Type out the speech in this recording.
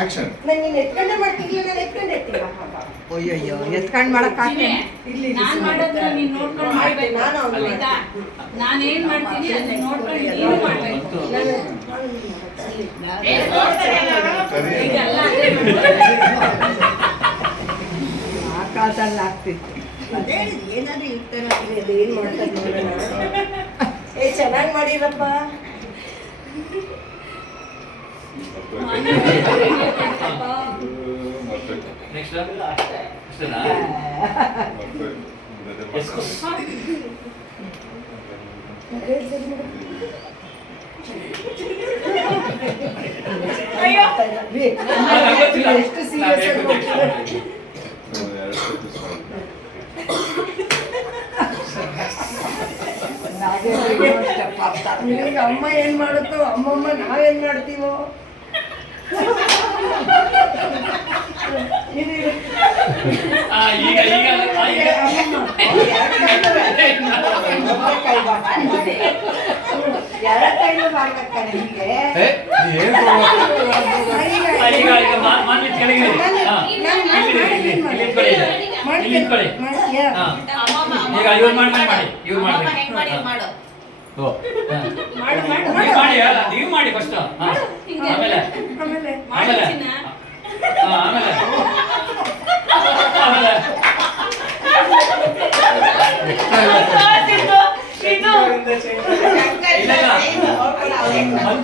Action. ನಾನು ನೀನು ಎತ್ಕೊಂಡೆ ಮಾಡ್ತಿರ್ಲಿಲ್ಲ, ನಾನು ಎತ್ಕೊಂಡೆ ಎತ್ತಿಲ್ಲ. ಅಯ್ಯಯ್ಯೋ ಎತ್ಕೊಂಡು ಮಾಡಕ್ಕಾಗ್ತದೆ. ನಾನು ಮಾಡೋದನ್ನ ನೀನು ನೋಡ್ಕೊಂಡು ಮಾಡ್ಬೇಕು. ನಾನು ಅವ್ನು ಆಯ್ತಾ? ನಾನೇನ್ ಮಾಡ್ತೀನಿ ಅದನ್ನ ನೋಡ್ಕೊಂಡು ನೀನು ಮಾಡ್ಬೇಕು. ಈಗೆಲ್ಲ ಅದೇ ಆ ಕಾಲದಲ್ಲಿ ಆಗ್ತಿತ್ತು. ಅದೇ ಹೇಳಿದ್ದು, ಏನಾದ್ರು ಇರ್ತಾನೆ ಅದು ಏನು ಮಾಡ್ತಾರೆ ನೋಡೋಣ. ಚೆನ್ನಾಗಿ ಮಾಡಿರಪ್ಪ. ನೆಕ್ಸ್ಟ್ ಅಷ್ಟೇನಾ? ಎಷ್ಟು ಸೀರಿಯಸ್ ಆಗಿ ಹೋಗ್ತಾರೆ. ನಿನಗೆ ಅಮ್ಮ ಏನ್ ಮಾಡುತ್ತೋ ಅಮ್ಮಮ್ಮ ನಾವೇನ್ ಮಾಡ್ತೀವೋ. ಎರಡು ಕೈಲೂ ಮಾಡ್ಬೇಕಲ್ಲ ಹೀಗೆ. ನೀವು ಮಾಡಿ ಫಸ್ಟ್ ಆಮೇಲೆ ಆಮೇಲೆ ಆಮೇಲೆ ಆಮೇಲೆ ಮಂಚು